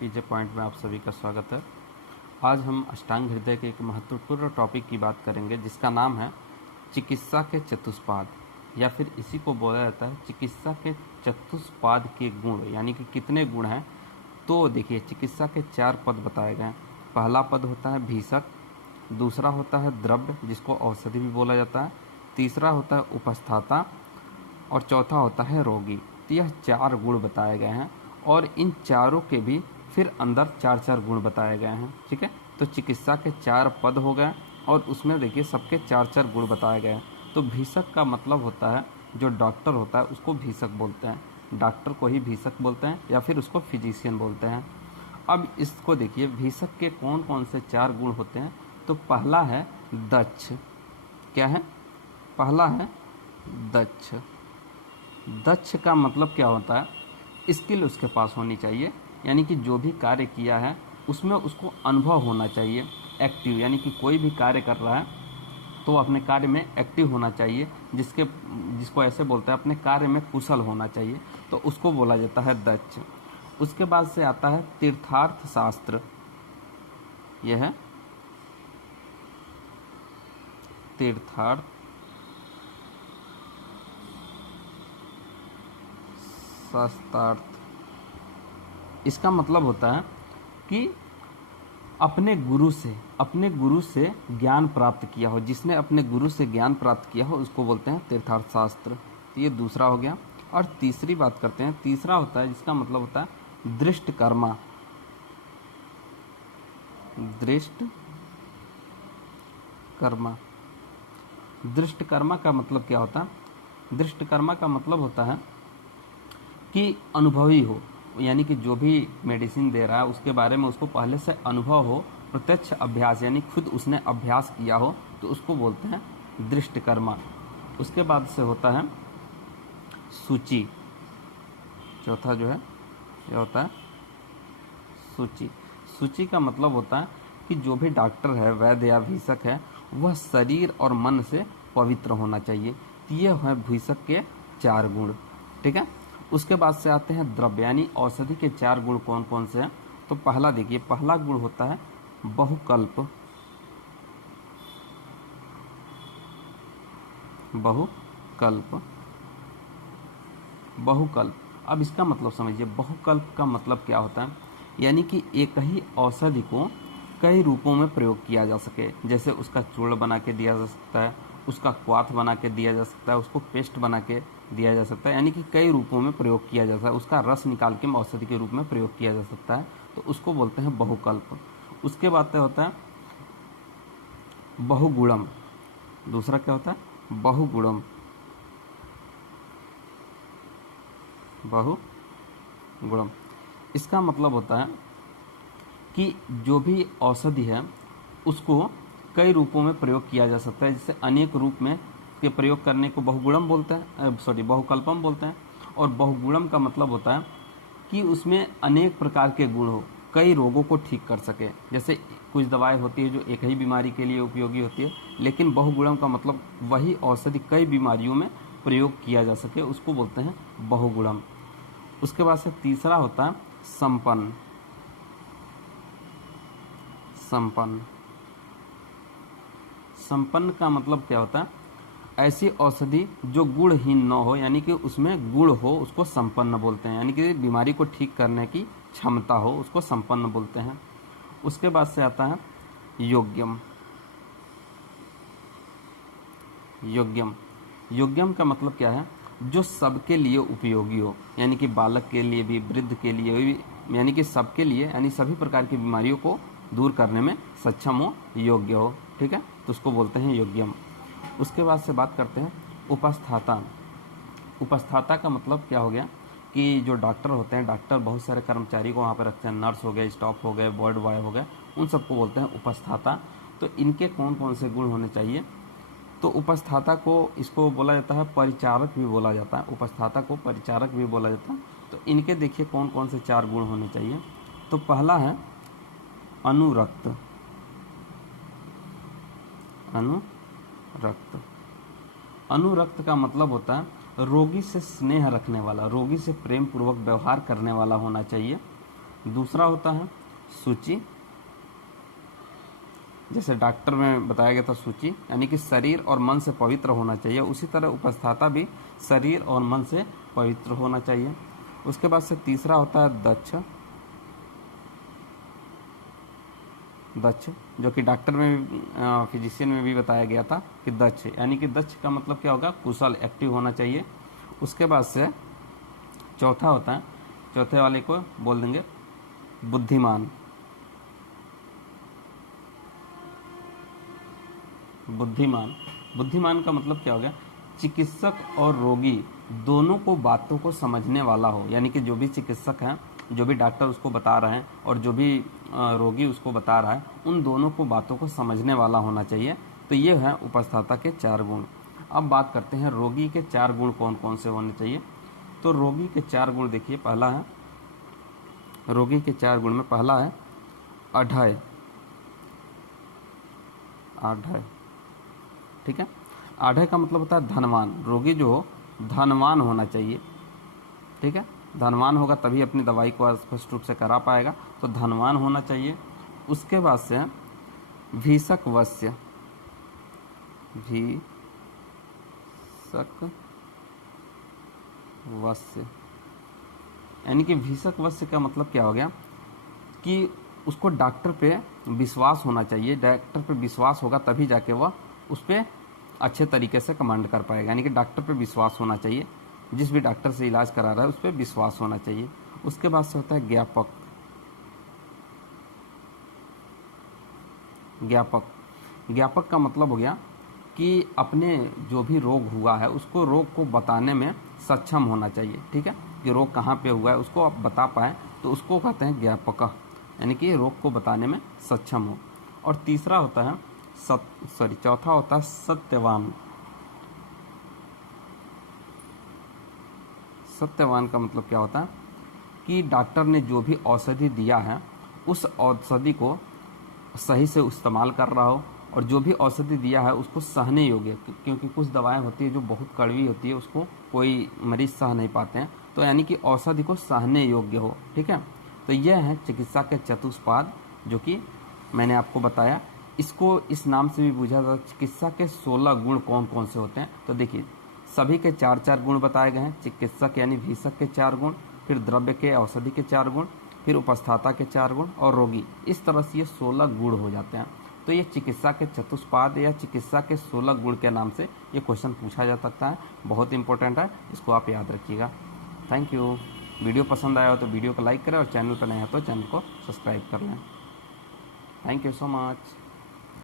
पीजे point में आप सभी का स्वागत है। आज हम अष्टांग हृदय के एक महत्वपूर्ण टॉपिक की बात करेंगे जिसका नाम है चिकित्सा के चतुष्पाद, या फिर इसी को बोला जाता है चिकित्सा के चतुष्पाद के गुण, यानी कि कितने गुण हैं। तो देखिए, चिकित्सा के 4 पद बताए गए हैं। पहला पद होता है भीषक, दूसरा होता है द्रव्य जिसको औषधि भी बोला जाता है, तीसरा होता है उपस्थाता और चौथा होता है रोगी। तो यह 4 गुण बताए गए हैं और इन चारों के भी फिर अंदर 4-4 गुण बताए गए हैं। ठीक है, तो चिकित्सा के 4 पद हो गए और उसमें देखिए सबके 4-4 गुण बताए गए हैं। तो भीषक का मतलब होता है जो डॉक्टर होता है उसको भीषक बोलते हैं, डॉक्टर को ही भीषक बोलते हैं या फिर उसको फिजिशियन बोलते हैं। अब इसको देखिए, भीषक के कौन कौन से 4 गुण होते हैं। तो पहला है दक्ष। क्या है? पहला है दक्ष। दक्ष का मतलब क्या होता है? स्किल उसके पास होनी चाहिए, यानी कि जो भी कार्य किया है उसमें उसको अनुभव होना चाहिए। एक्टिव, यानी कि कोई भी कार्य कर रहा है तो अपने कार्य में एक्टिव होना चाहिए, जिसको ऐसे बोलते हैं अपने कार्य में कुशल होना चाहिए, तो उसको बोला जाता है दक्ष। उसके बाद से आता है तीर्थार्थ शास्त्र। यह है तीर्थार्थ शास्त्रार्थ। इसका मतलब होता है कि अपने गुरु से ज्ञान प्राप्त किया हो, जिसने अपने गुरु से ज्ञान प्राप्त किया हो उसको बोलते हैं तीर्थार्थ शास्त्र। तो ये दूसरा हो गया। और तीसरी बात करते हैं, तीसरा होता है जिसका मतलब होता है दृष्ट कर्मा। दृष्ट कर्मा। दृष्ट कर्मा का मतलब क्या होता है? दृष्ट कर्मा का मतलब होता है कि अनुभवी हो, यानी कि जो भी मेडिसिन दे रहा है उसके बारे में उसको पहले से अनुभव हो, प्रत्यक्ष अभ्यास, यानी खुद उसने अभ्यास किया हो, तो उसको बोलते हैं दृष्ट कर्मा। उसके बाद से होता है सूची। चौथा जो है यह होता है सूची। सूची का मतलब होता है कि जो भी डॉक्टर है, वैद्य या भीषक है, वह शरीर और मन से पवित्र होना चाहिए। तो ये है भीषक के 4 गुण। ठीक है, उसके बाद से आते हैं द्रव्य, यानी औषधि के 4 गुण कौन कौन से हैं। तो पहला देखिए, पहला गुण होता है बहुकल्प। बहुकल्प। बहुकल्प। अब इसका मतलब समझिए, बहुकल्प का मतलब क्या होता है? यानी कि एक ही औषधि को कई रूपों में प्रयोग किया जा सके। जैसे उसका चूर्ण बना के दिया जा सकता है, उसका क्वाथ बना के दिया जा सकता है, उसको पेस्ट बना के दिया जा सकता है, यानी कि कई रूपों में प्रयोग किया जा सकता है। उसका रस निकाल के औषधि के रूप में प्रयोग किया जा सकता है, तो उसको बोलते हैं बहुकल्प। उसके बाद क्या होता है बहुगुणम। दूसरा क्या होता है? बहुगुणम। बहुगुणम। इसका मतलब होता है कि जो भी औषधि है उसको कई रूपों में प्रयोग किया जा सकता है, जिससे अनेक रूप में के प्रयोग करने को बहुगुणम बोलते हैं, बहुकल्पम बोलते हैं। और बहुगुणम का मतलब होता है कि उसमें अनेक प्रकार के गुण हो, कई रोगों को ठीक कर सके। जैसे कुछ दवाएं होती है जो एक ही बीमारी के लिए उपयोगी होती है, लेकिन बहुगुणम का मतलब वही औषधि कई बीमारियों में प्रयोग किया जा सके, उसको बोलते हैं बहुगुणम। उसके बाद से तीसरा होता है संपन्न। संपन्न। संपन्न का मतलब क्या होता है? ऐसी औषधि जो गुणहीन न हो, यानी कि उसमें गुण हो, उसको संपन्न बोलते हैं। यानी कि बीमारी को ठीक करने की क्षमता हो, उसको संपन्न बोलते हैं। उसके बाद से आता है योग्यम। योग्यम। योग्यम का मतलब क्या है? जो सबके लिए उपयोगी हो, यानी कि बालक के लिए भी, वृद्ध के लिए भी, यानी कि सबके लिए, यानी सभी प्रकार की बीमारियों को दूर करने में सक्षम हो, योग्य हो। ठीक है, तो उसको बोलते हैं योग्यम। उसके बाद से बात करते हैं उपस्थाता। उपस्थाता का मतलब क्या हो गया कि जो डॉक्टर होते हैं, डॉक्टर बहुत सारे कर्मचारी को वहाँ पर रखते हैं, नर्स हो गए, स्टाफ हो गए, वार्ड बॉय हो गए, उन सबको बोलते हैं उपस्थाता। तो इनके कौन कौन से गुण होने चाहिए? तो उपस्थाता को, इसको बोला जाता है परिचारक भी बोला जाता है, उपस्थाता को परिचारक भी बोला जाता है। तो इनके देखिए कौन कौन से 4 गुण होने चाहिए। तो पहला है अनुरक्त। अनुरक्त। अनुरक्त का मतलब होता है रोगी से स्नेह रखने वाला, रोगी से प्रेम पूर्वक व्यवहार करने वाला होना चाहिए। दूसरा होता है सूची, जैसे डॉक्टर में बताया गया था सूची, यानी कि शरीर और मन से पवित्र होना चाहिए। उसी तरह उपस्थाता भी शरीर और मन से पवित्र होना चाहिए। उसके बाद से तीसरा होता है दक्ष। दक्ष जो कि डॉक्टर में भी, फिजिशियन में भी बताया गया था कि दक्ष, यानी कि दक्ष का मतलब क्या होगा, कुशल, एक्टिव होना चाहिए। उसके बाद से चौथा होता है, चौथे वाले को बोल देंगे बुद्धिमान। बुद्धिमान, बुद्धिमान का मतलब क्या हो गया, चिकित्सक और रोगी दोनों को बातों को समझने वाला हो, यानी कि जो भी चिकित्सक हैं, जो भी डॉक्टर उसको बता रहे हैं और जो भी रोगी उसको बता रहा है, उन दोनों को बातों को समझने वाला होना चाहिए। तो ये है उपस्थाता के 4 गुण। अब बात करते हैं रोगी के 4 गुण कौन कौन से होने चाहिए। तो रोगी के 4 गुण देखिए, पहला है, रोगी के 4 गुण में पहला है अढय। अढय, ठीक है। आढ़े का मतलब होता है धनवान। रोगी जो हो धनवान होना चाहिए, ठीक है। धनवान होगा तभी अपनी दवाई को स्पष्ट रूप से करा पाएगा, तो धनवान होना चाहिए। उसके बाद से भीषक वश्य। भीषक वश्य, यानी कि भीषक वश्य का मतलब क्या हो गया कि उसको डॉक्टर पे विश्वास होना चाहिए। डॉक्टर पे विश्वास होगा तभी जाके वह उस पर अच्छे तरीके से कमांड कर पाएगा, यानी कि डॉक्टर पे विश्वास होना चाहिए। जिस भी डॉक्टर से इलाज करा रहा है उस पर विश्वास होना चाहिए। उसके बाद से होता है ज्ञापक। ज्ञापक, ज्ञापक का मतलब हो गया कि अपने जो भी रोग हुआ है उसको, रोग को बताने में सक्षम होना चाहिए, ठीक है। कि रोग कहाँ पे हुआ है उसको आप बता पाए तो उसको कहते हैं ज्ञापक, यानी कि रोग को बताने में सक्षम हो। और तीसरा होता है चौथा होता है सत्यवान। सत्यवान का मतलब क्या होता है कि डॉक्टर ने जो भी औषधि दिया है उस औषधि को सही से इस्तेमाल कर रहा हो, और जो भी औषधि दिया है उसको सहने योग्य, क्योंकि कुछ दवाएं होती है जो बहुत कड़वी होती है, उसको कोई मरीज सह नहीं पाते हैं, तो यानी कि औषधि को सहने योग्य हो, ठीक है। तो यह है चिकित्सा के चतुष्पाद, जो कि मैंने आपको बताया। इसको इस नाम से भी पूछा था, चिकित्सा के 16 गुण कौन कौन से होते हैं। तो देखिए सभी के 4-4 गुण बताए गए हैं। चिकित्सक यानी भीषक के 4 गुण, फिर द्रव्य के औषधि के 4 गुण, फिर उपस्थाता के 4 गुण, और रोगी। इस तरह से ये 16 गुण हो जाते हैं। तो ये चिकित्सा के चतुष्पाद या चिकित्सा के 16 गुण के नाम से ये क्वेश्चन पूछा जा सकता है। बहुत इंपॉर्टेंट है, इसको आप याद रखिएगा। Thank you. वीडियो पसंद आया हो तो वीडियो को लाइक करें, और चैनल पर नए हो तो चैनल को सब्सक्राइब कर लें। Thank you so much.